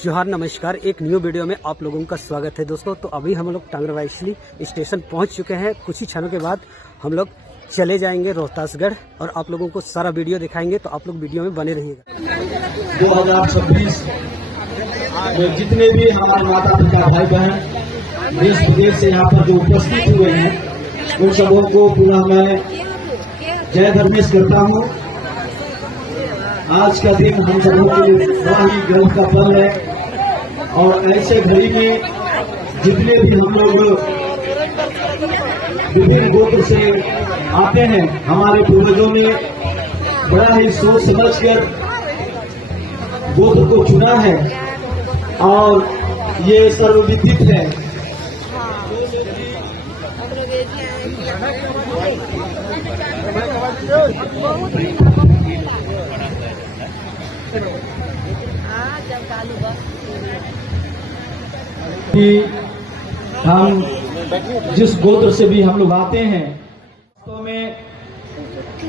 जोहार नमस्कार। एक न्यू वीडियो में आप लोगों का स्वागत है दोस्तों। तो अभी हम लोग टांगरवाइसली स्टेशन पहुंच चुके हैं। कुछ ही क्षणों के बाद हम लोग चले जाएंगे रोहतासगढ़ और आप लोगों को सारा वीडियो दिखाएंगे, तो आप लोग वीडियो में बने रहिएगा। 2026 में जितने भी हमारे माता पिता भाई बहन देश विदेश से यहाँ पर जो उपस्थित हुए हैं उन सबों को पुनः मैं जय धर्मेश करता हूँ। आज का दिन हम सबों के लिए बड़ा ही गर्व का पल है और ऐसे घड़ी में जितने भी हम लोग विभिन्न गोत्र से आते हैं, हमारे पूर्वजों ने बड़ा ही सोच समझकर गोत्र को चुना है और ये सर्वविदित है। कि हम जिस गोत्र से भी हम लोग आते हैं, तो में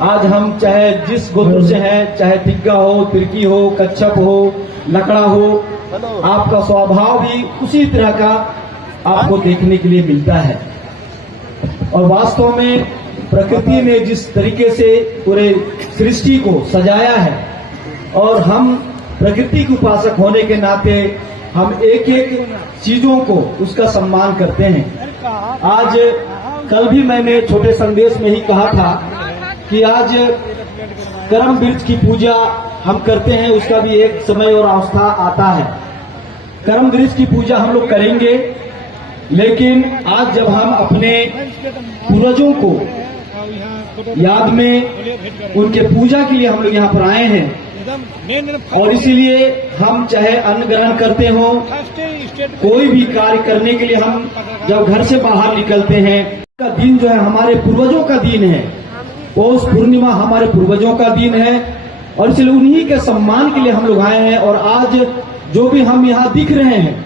आज हम चाहे जिस गोत्र से हैं, चाहे तिग्गा हो, तिरकी हो, कच्छप हो, लकड़ा हो, आपका स्वभाव भी उसी तरह का आपको देखने के लिए मिलता है। और वास्तव में प्रकृति ने जिस तरीके से पूरे सृष्टि को सजाया है और हम प्रकृति के उपासक होने के नाते हम एक एक चीजों को उसका सम्मान करते हैं। आज कल भी मैंने छोटे संदेश में ही कहा था कि आज करम वृक्ष की पूजा हम करते हैं, उसका भी एक समय और अवस्था आता है। करम वृक्ष की पूजा हम लोग करेंगे, लेकिन आज जब हम अपने पूर्वजों को याद में उनके पूजा के लिए हम लोग यहाँ पर आए हैं और इसीलिए हम चाहे अन्न ग्रहण करते हो, कोई भी कार्य करने के लिए हम जब घर से बाहर निकलते हैं, का दिन जो है हमारे पूर्वजों का दिन है। पौष पूर्णिमा हमारे पूर्वजों का दिन है और इसलिए उन्हीं के सम्मान के लिए हम लोग आए हैं। और आज जो भी हम यहाँ दिख रहे हैं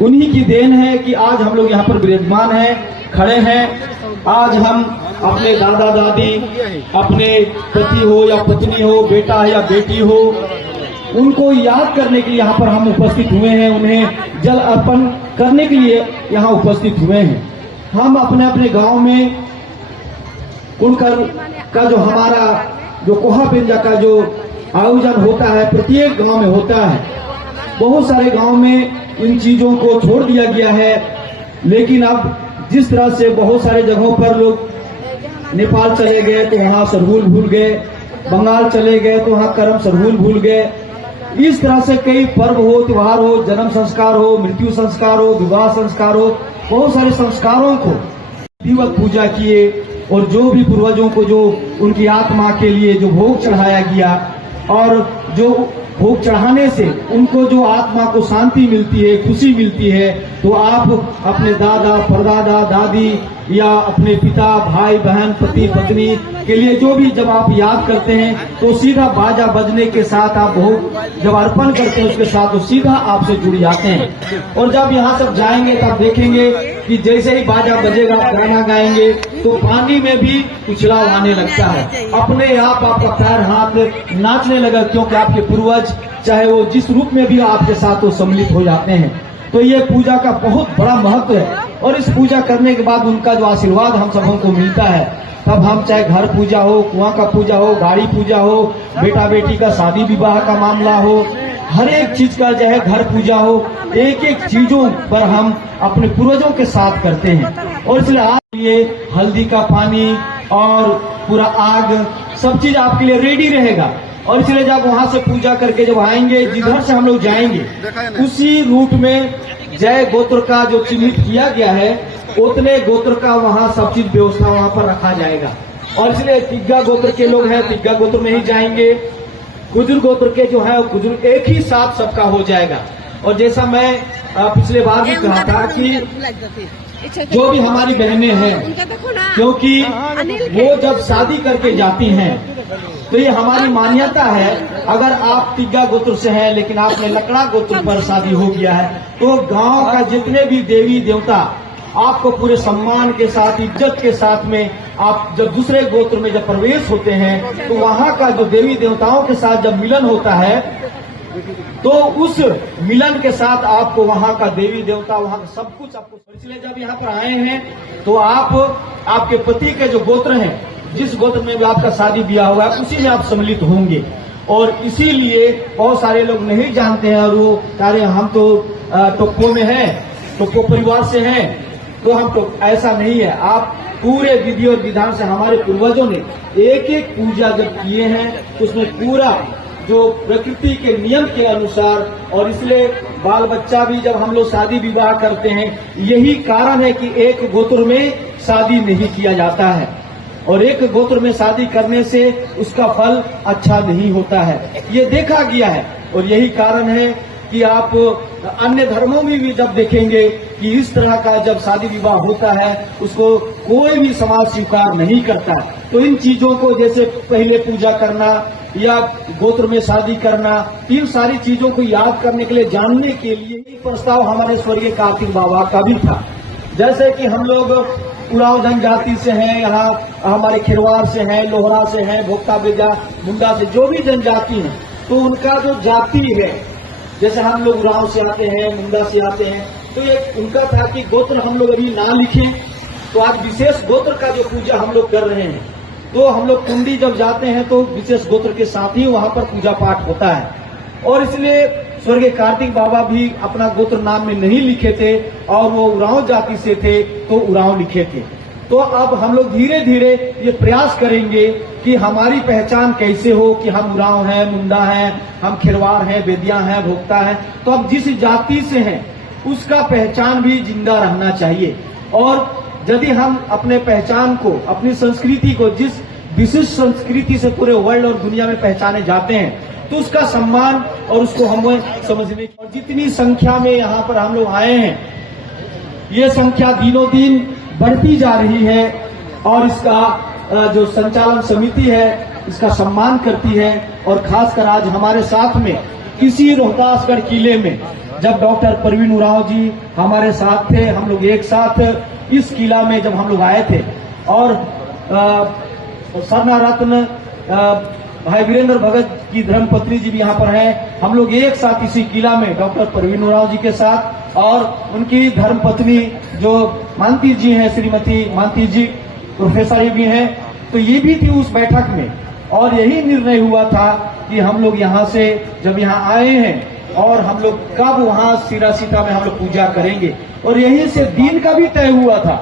उन्हीं की देन है कि आज हम लोग यहाँ पर विराजमान हैं, खड़े हैं। आज हम अपने दादा दादी, अपने पति हो या पत्नी हो, बेटा है या बेटी हो, उनको याद करने के लिए यहाँ पर हम उपस्थित हुए हैं, उन्हें जल अर्पण करने के लिए यहाँ उपस्थित हुए हैं। हम अपने अपने गांव में कुणकर का जो हमारा जो कोहा पिंजा का जो आयोजन होता है, प्रत्येक गांव में होता है। बहुत सारे गांव में इन चीजों को छोड़ दिया गया है, लेकिन अब जिस तरह से बहुत सारे जगहों पर लोग नेपाल चले गए तो वहाँ सरहुल भूल गए, बंगाल चले गए तो वहाँ करम सरहुल भूल गए। इस तरह से कई पर्व हो, त्योहार हो, जन्म संस्कार हो, मृत्यु संस्कार हो, विवाह संस्कार हो, बहुत सारे संस्कारों को विधिवत पूजा किए और जो भी पूर्वजों को जो उनकी आत्मा के लिए जो भोग चढ़ाया गया और जो भोग चढ़ाने से उनको जो आत्मा को शांति मिलती है, खुशी मिलती है, तो आप अपने दादा, परदादा, दादी या अपने पिता, भाई, बहन, पति, पत्नी के लिए जो भी जब आप याद करते हैं तो सीधा बाजा बजने के साथ आप भोग जब अर्पण करते हैं उसके साथ तो सीधा आपसे जुड़ जाते हैं। और जब यहाँ सब जाएंगे तब देखेंगे कि जैसे ही बाजा बजेगा, गाना गाएंगे तो पानी में भी उछलाव आने लगता है, अपने आप आपका पैर हाथ नाचने लगा, क्योंकि आपके पूर्वज चाहे वो जिस रूप में भी आपके साथ वो सम्मिलित हो जाते हैं। तो ये पूजा का बहुत बड़ा महत्व है और इस पूजा करने के बाद उनका जो आशीर्वाद हम सबों को मिलता है, तब हम चाहे घर पूजा हो, कुआं का पूजा हो, गाड़ी पूजा हो, बेटा बेटी का शादी विवाह का मामला हो, हर एक चीज का चाहे घर पूजा हो, एक एक चीजों पर हम अपने पूर्वजों के साथ करते हैं। और इसलिए आपके लिए हल्दी का पानी और पूरा आग सब चीज आपके लिए रेडी रहेगा। और इसलिए जब वहां से पूजा करके जब आएंगे, जिधर से हम लोग जाएंगे उसी रूट में जय गोत्र का जो चिन्हित किया गया है, उतने गोत्र का वहां सब चीज व्यवस्था वहां पर रखा जाएगा। और इसलिए तिग्गा गोत्र के लोग हैं, तिग्गा गोत्र में ही जाएंगे। गुजर गोत्र के जो है गुजर एक ही साथ सबका हो जाएगा। और जैसा मैं पिछले बार भी कहा था कि जो भी हमारी बहनें हैं, क्योंकि वो जब शादी करके जाती हैं तो ये हमारी मान्यता है, अगर आप तिग्गा गोत्र से हैं लेकिन आपने लकड़ा गोत्र पर शादी हो गया है तो गांव का जितने भी देवी देवता आपको पूरे सम्मान के साथ, इज्जत के साथ में आप जब दूसरे गोत्र में जब प्रवेश होते हैं तो वहाँ का जो देवी देवताओं के साथ जब मिलन होता है तो उस मिलन के साथ आपको वहाँ का देवी देवता, वहाँ का सब कुछ आपको, इसलिए जब यहाँ पर आए हैं तो आप आपके पति के जो गोत्र हैं, जिस गोत्र में भी आपका शादी ब्याह हुआ है, उसी में आप सम्मिलित होंगे। और इसीलिए बहुत सारे लोग नहीं जानते हैं और वो कह रहे हम तो टोप्पो में हैं, टोप्पो परिवार से हैं, तो हम तो, ऐसा नहीं है। आप पूरे विधि और विधान से, हमारे पूर्वजों ने एक एक पूजा जब किए हैं तो उसमें पूरा जो प्रकृति के नियम के अनुसार, और इसलिए बाल बच्चा भी जब हम लोग शादी विवाह करते हैं, यही कारण है कि एक गोत्र में शादी नहीं किया जाता है और एक गोत्र में शादी करने से उसका फल अच्छा नहीं होता है, ये देखा गया है। और यही कारण है कि आप अन्य धर्मों में भी जब देखेंगे कि इस तरह का जब शादी विवाह होता है उसको कोई भी समाज स्वीकार नहीं करता। तो इन चीजों को, जैसे पहले पूजा करना या गोत्र में शादी करना, इन सारी चीजों को याद करने के लिए, जानने के लिए एक प्रस्ताव हमारे स्वर्गीय कार्तिक बाबा का भी था। जैसे कि हम लोग उरांव जनजाति से हैं, यहाँ हमारे खिरवार से हैं, लोहरा से हैं, भोक्ता बेजा, मुंडा से, जो भी जनजाति है, तो उनका जो जाति है, जैसे हम लोग उरांव से आते हैं, मुंडा से आते हैं, तो ये उनका था कि गोत्र हम लोग अभी ना लिखें, तो आज विशेष गोत्र का जो पूजा हम लोग कर रहे हैं, तो हम लोग कुंडी जब जाते हैं तो विशेष गोत्र के साथ ही वहां पर पूजा पाठ होता है। और इसलिए स्वर्गीय कार्तिक बाबा भी अपना गोत्र नाम में नहीं लिखे थे और वो उरांव जाति से थे तो उरांव लिखे थे। तो अब हम लोग धीरे धीरे ये प्रयास करेंगे कि हमारी पहचान कैसे हो कि हम उरांव हैं, मुंडा हैं, हम खिरवार हैं, बेदिया हैं, भोक्ता हैं। तो अब जिस जाति से हैं उसका पहचान भी जिंदा रहना चाहिए। और यदि हम अपने पहचान को, अपनी संस्कृति को, जिस विशिष्ट संस्कृति से पूरे वर्ल्ड और दुनिया में पहचाने जाते हैं, तो उसका सम्मान और उसको हमें समझने, और जितनी संख्या में यहाँ पर हम लोग आए हैं, ये संख्या दिनों दिन बढ़ती जा रही है और इसका जो संचालन समिति है इसका सम्मान करती है। और खासकर आज हमारे साथ में इसी रोहतासगढ़ किले में जब डॉक्टर परवीन उरांव जी हमारे साथ थे, हम लोग एक साथ इस किला में जब हम लोग आए थे, और सरना रत्न भाई वीरेंद्र भगत की धर्मपत्नी जी भी यहाँ पर हैं, हम लोग एक साथ इसी किला में डॉक्टर परवीन उरांव जी के साथ और उनकी धर्मपत्नी जो मानती जी हैं, श्रीमती मानती जी प्रोफेसर भी हैं, तो ये भी थी उस बैठक में। और यही निर्णय हुआ था कि हम लोग यहाँ से जब यहाँ आए हैं और हम लोग कब वहाँ सिरासीता में हम लोग पूजा करेंगे, और यहीं से दिन का भी तय हुआ था।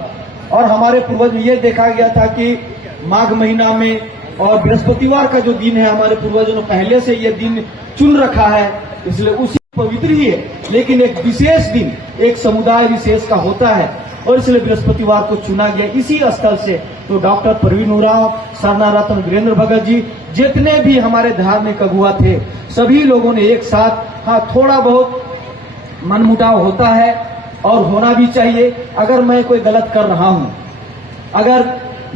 और हमारे पूर्वज में ये देखा गया था कि माघ महीना में और बृहस्पतिवार का जो दिन है, हमारे पूर्वजों ने पहले से ये दिन चुन रखा है, इसलिए उसी पवित्र ही है, लेकिन एक विशेष दिन एक समुदाय विशेष का होता है और इसलिए बृहस्पतिवार को चुना गया इसी स्थल से। तो डॉक्टर परवीन उरांव, सरना रत्न, वीरेंद्र भगत जी, जितने भी हमारे धार्मिक अगुआ थे, सभी लोगों ने एक साथ, हाँ थोड़ा बहुत मनमुटाव होता है और होना भी चाहिए, अगर मैं कोई गलत कर रहा हूं, अगर,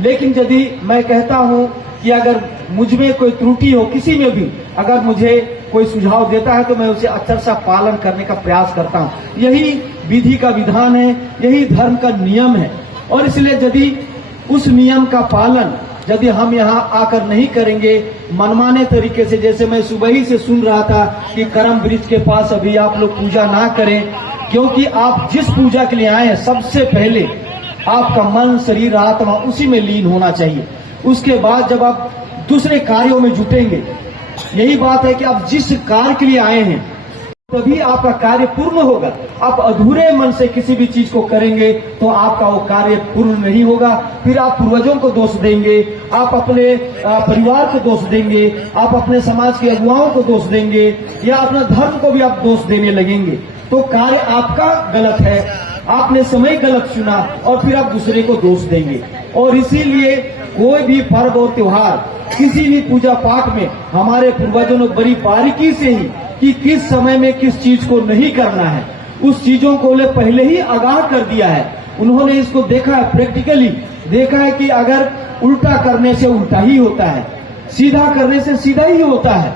लेकिन यदि मैं कहता हूं कि अगर मुझ में कोई त्रुटि हो, किसी में भी अगर मुझे कोई सुझाव देता है तो मैं उसे अक्षरशः पालन करने का प्रयास करता हूं। यही विधि का विधान है, यही धर्म का नियम है। और इसलिए यदि उस नियम का पालन यदि हम यहाँ आकर नहीं करेंगे मनमाने तरीके से, जैसे मैं सुबह ही से सुन रहा था कि करम वृक्ष के पास अभी आप लोग पूजा ना करें, क्योंकि आप जिस पूजा के लिए आए हैं सबसे पहले आपका मन, शरीर, आत्मा उसी में लीन होना चाहिए। उसके बाद जब आप दूसरे कार्यों में जुटेंगे, यही बात है कि आप जिस कार्य के लिए आए हैं तभी आपका कार्य पूर्ण होगा। आप अधूरे मन से किसी भी चीज को करेंगे तो आपका वो कार्य पूर्ण नहीं होगा, फिर आप पूर्वजों को दोष देंगे, आप अपने परिवार को दोष देंगे, आप अपने समाज के अगुवाओं को दोष देंगे, या अपना धर्म को भी आप दोष देने लगेंगे। तो कार्य आपका गलत है, आपने समय गलत चुना और फिर आप दूसरे को दोष देंगे। और इसीलिए कोई भी पर्व और त्योहार, किसी भी पूजा पाठ में हमारे पूर्वजों ने बड़ी बारीकी से ही कि किस समय में किस चीज को नहीं करना है, उस चीजों को पहले ही आगाह कर दिया है। उन्होंने इसको देखा है, प्रैक्टिकली देखा है कि अगर उल्टा करने से उल्टा ही होता है, सीधा करने से सीधा ही होता है।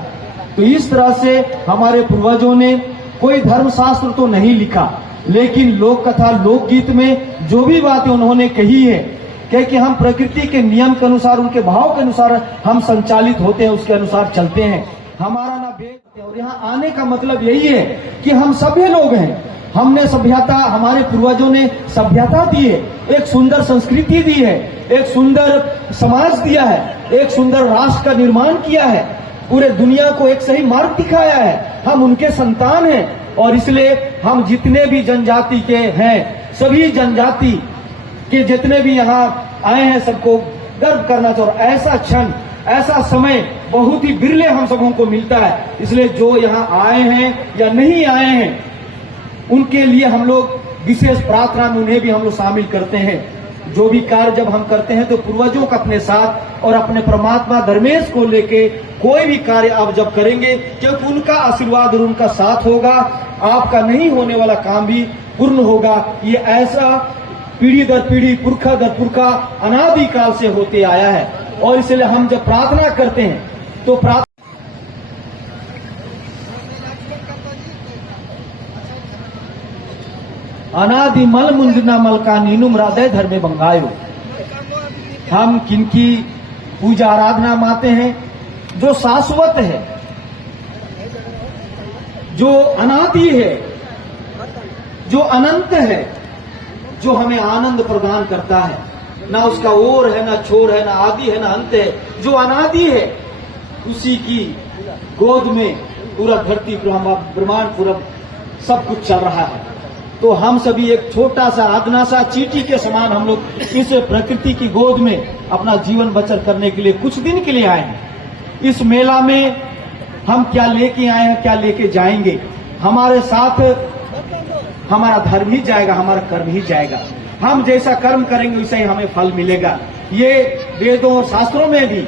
तो इस तरह से हमारे पूर्वजों ने कोई धर्मशास्त्र तो नहीं लिखा, लेकिन लोक कथा, लोकगीत में जो भी बातें उन्होंने कही है, कि हम प्रकृति के नियम के अनुसार, उनके भाव के अनुसार हम संचालित होते हैं, उसके अनुसार चलते हैं। हमारा ना भेद और यहाँ आने का मतलब यही है कि हम सभी लोग हैं। हमने सभ्यता, हमारे पूर्वजों ने सभ्यता दी है, एक सुंदर संस्कृति दी है, एक सुंदर समाज दिया है, एक सुंदर राष्ट्र का निर्माण किया है, पूरे दुनिया को एक सही मार्ग दिखाया है। हम उनके संतान हैं और इसलिए हम जितने भी जनजाति के हैं, सभी जनजाति के जितने भी यहाँ आए हैं, सबको गर्व करना चाहिए। और ऐसा क्षण, ऐसा समय बहुत ही बिरले हम सबों को मिलता है। इसलिए जो यहाँ आए हैं या नहीं आए हैं, उनके लिए हम लोग विशेष प्रार्थना में उन्हें भी हम लोग शामिल करते हैं। जो भी कार्य जब हम करते हैं तो पूर्वजों का अपने साथ और अपने परमात्मा धर्मेश को लेके कोई भी कार्य आप जब करेंगे, क्योंकि उनका आशीर्वाद और उनका साथ होगा, आपका नहीं होने वाला काम भी पूर्ण होगा। ये ऐसा पीढ़ी दर पीढ़ी, पुरखा दर पुरखा अनादिकाल से होते आया है। और इसलिए हम जब प्रार्थना करते हैं तो अनादि मल मुंजना मल का नीनुम हृदय धर्मे बंगायो। हम किनकी पूजा आराधना मानते हैं? जो शाश्वत है, जो अनादि है, जो अनंत है, जो हमें आनंद प्रदान करता है। ना उसका ओर है, ना छोर है, ना आदि है, ना अंत है। जो अनादि है, उसी की गोद में पूरा धरती ब्रह्मांड पूरा सब कुछ चल रहा है। तो हम सभी एक छोटा सा आदना सा चींटी के समान हम लोग इस प्रकृति की गोद में अपना जीवन बसर करने के लिए कुछ दिन के लिए आए हैं। इस मेला में हम क्या लेके आए हैं, क्या लेके जाएंगे, हमारे साथ हमारा धर्म ही जाएगा, हमारा कर्म ही जाएगा। हम जैसा कर्म करेंगे वैसा ही हमें फल मिलेगा। ये वेदों और शास्त्रों में भी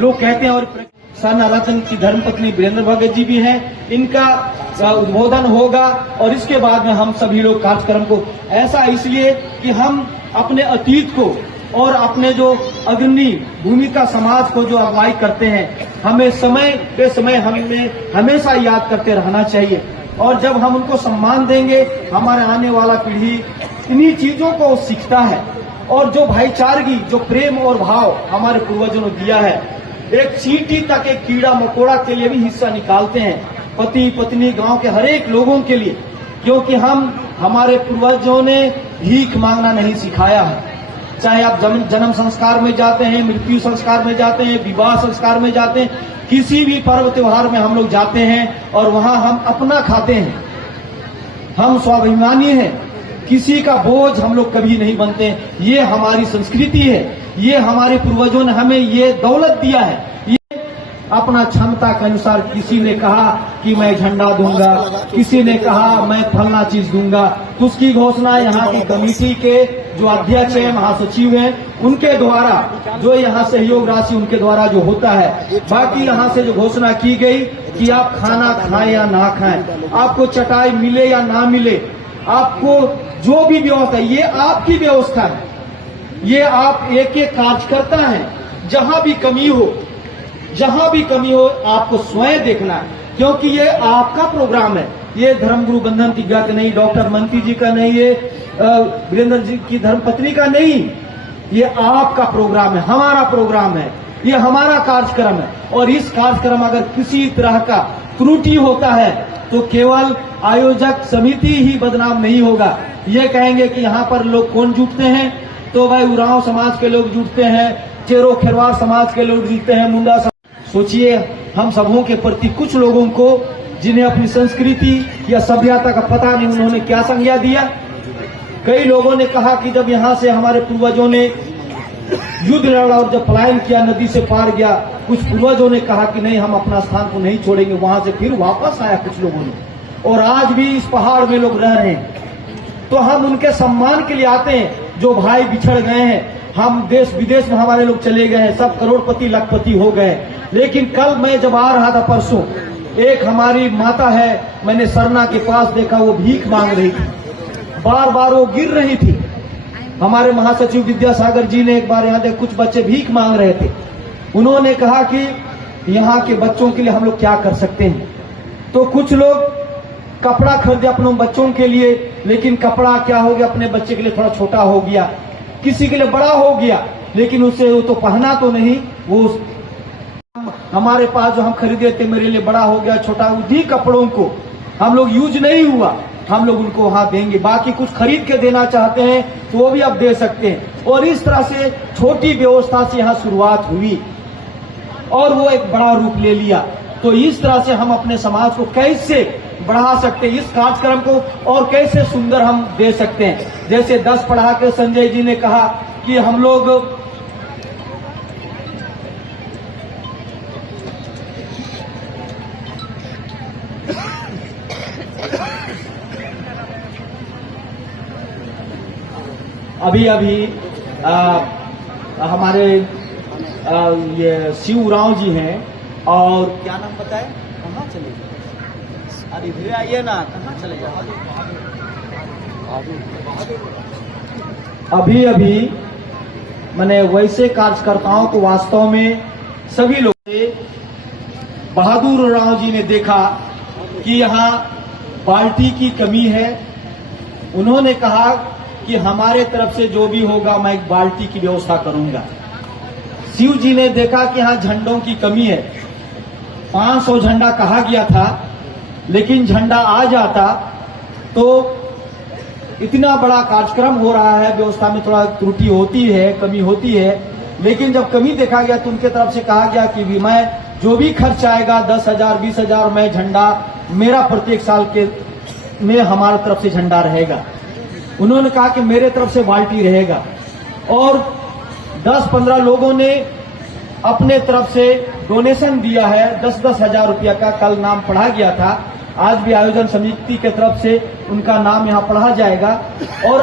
लोग कहते हैं। और सनातन की धर्मपत्नी वीरेंद्र भगत जी भी हैं, इनका उद्बोधन होगा। और इसके बाद में हम सभी लोग कार्यक्रम को ऐसा इसलिए कि हम अपने अतीत को और अपने जो अग्रणी भूमिका समाज को जो अगुवाई करते हैं, हमें समय पे समय हमें हमेशा याद करते रहना चाहिए। और जब हम उनको सम्मान देंगे, हमारे आने वाला पीढ़ी इन्हीं चीजों को सीखता है। और जो भाईचारगी, जो प्रेम और भाव हमारे पूर्वजों ने दिया है, एक चींटी तक एक कीड़ा मकोड़ा के लिए भी हिस्सा निकालते हैं, पति पत्नी गांव के हर एक लोगों के लिए। क्योंकि हमारे पूर्वजों ने भीख मांगना नहीं सिखाया है। चाहे आप जन्म संस्कार में जाते हैं, मृत्यु संस्कार में जाते हैं, विवाह संस्कार में जाते हैं, किसी भी पर्व त्योहार में हम लोग जाते हैं और वहां हम अपना खाते हैं। हम स्वाभिमानी हैं, किसी का बोझ हम लोग कभी नहीं बनते। ये हमारी संस्कृति है, ये हमारे पूर्वजों ने हमें ये दौलत दिया है। ये अपना क्षमता के अनुसार, किसी ने कहा कि मैं झंडा दूंगा, किसी ने कहा मैं फलना चीज दूंगा, तो उसकी घोषणा यहाँ की कमेटी के जो अध्यक्ष है, महासचिव हैं, उनके द्वारा जो यहाँ सहयोग राशि उनके द्वारा जो होता है। बाकी यहाँ से जो घोषणा की गई कि आप खाना खाएं या ना खाएं, आपको चटाई मिले या ना मिले, आपको जो भी व्यवस्था, ये आपकी व्यवस्था है। ये आप एक एक कार्यकर्ता हैं। जहां भी कमी हो आपको स्वयं देखना है, क्योंकि ये आपका प्रोग्राम है। ये धर्मगुरु बंधन तिग्गा का नहीं, डॉक्टर मंत्री जी का नहीं, ये वीरेंद्र जी की धर्मपत्नी का नहीं, ये आपका प्रोग्राम है, हमारा प्रोग्राम है, ये हमारा कार्यक्रम है। और इस कार्यक्रम अगर किसी तरह का त्रुटि होता है तो केवल आयोजक समिति ही बदनाम नहीं होगा। ये कहेंगे कि यहाँ पर लोग कौन जुटते हैं, तो भाई उरांव समाज के लोग जुटते हैं, चेरो खेरवार समाज के लोग जुटते हैं, मुंडा समाज। सोचिए हम सबों के प्रति कुछ लोगों को जिन्हें अपनी संस्कृति या सभ्यता का पता नहीं, उन्होंने क्या संज्ञा दिया। कई लोगों ने कहा कि जब यहाँ से हमारे पूर्वजों ने युद्ध लड़ा और जब पलायन किया, नदी से पार गया, कुछ पूर्वजों ने कहा कि नहीं हम अपना स्थान को नहीं छोड़ेंगे। वहां से फिर वापस आया कुछ लोगों ने, और आज भी इस पहाड़ में लोग रह रहे हैं। तो हम उनके सम्मान के लिए आते हैं। जो भाई बिछड़ गए हैं, हम देश विदेश में हमारे लोग चले गए हैं, सब करोड़पति लखपति हो गए। लेकिन कल मैं जब आ रहा था परसों, एक हमारी माता है, मैंने सरना के पास देखा, वो भीख मांग रही थी, बार बार वो गिर रही थी। हमारे महासचिव विद्यासागर जी ने एक बार यहाँ देख कुछ बच्चे भीख मांग रहे थे। उन्होंने कहा कि यहाँ के बच्चों के लिए हम लोग क्या कर सकते हैं। तो कुछ लोग कपड़ा खरीदे अपने बच्चों के लिए, लेकिन कपड़ा क्या हो गया, अपने बच्चे के लिए थोड़ा छोटा हो गया, किसी के लिए बड़ा हो गया, लेकिन उसे वो तो पहना तो नहीं। वो हमारे पास जो हम खरीदे थे, मेरे लिए बड़ा हो गया, छोटा, उन्हीं कपड़ों को हम लोग यूज नहीं हुआ, हम लोग उनको वहां देंगे। बाकी कुछ खरीद के देना चाहते हैं तो वो भी आप दे सकते हैं। और इस तरह से छोटी व्यवस्था से यहाँ शुरुआत हुई और वो एक बड़ा रूप ले लिया। तो इस तरह से हम अपने समाज को कैसे बढ़ा सकते हैं, इस कार्यक्रम को और कैसे सुंदर हम दे सकते हैं। जैसे 10 पढ़ा के संजय जी ने कहा कि हम लोग अभी हमारे ये शिव राव जी हैं, और क्या नाम बताए, कहाँ चले गए, अरे इधर आइए ना, कहाँ चले गए, अभी मैंने वैसे कार्यकर्ताओं को वास्तव में सभी लोग से बहादुर राव जी ने देखा कि यहाँ बाल्टी की कमी है। उन्होंने कहा कि हमारे तरफ से जो भी होगा मैं एक बाल्टी की व्यवस्था करूंगा। शिव जी ने देखा कि यहाँ झंडों की कमी है। 500 झंडा कहा गया था, लेकिन झंडा आ जाता तो इतना बड़ा कार्यक्रम हो रहा है, व्यवस्था में थोड़ा त्रुटि होती है, कमी होती है। लेकिन जब कमी देखा गया तो उनके तरफ से कहा गया कि भी मैं जो भी खर्च आएगा 10,000 20,000 में झंडा मेरा प्रत्येक साल के में हमारा तरफ से झंडा रहेगा। उन्होंने कहा कि मेरे तरफ से बाल्टी रहेगा। और 10-15 लोगों ने अपने तरफ से डोनेशन दिया है 10-10 हजार रुपया का। कल नाम पढ़ा गया था, आज भी आयोजन समिति के तरफ से उनका नाम यहाँ पढ़ा जाएगा। और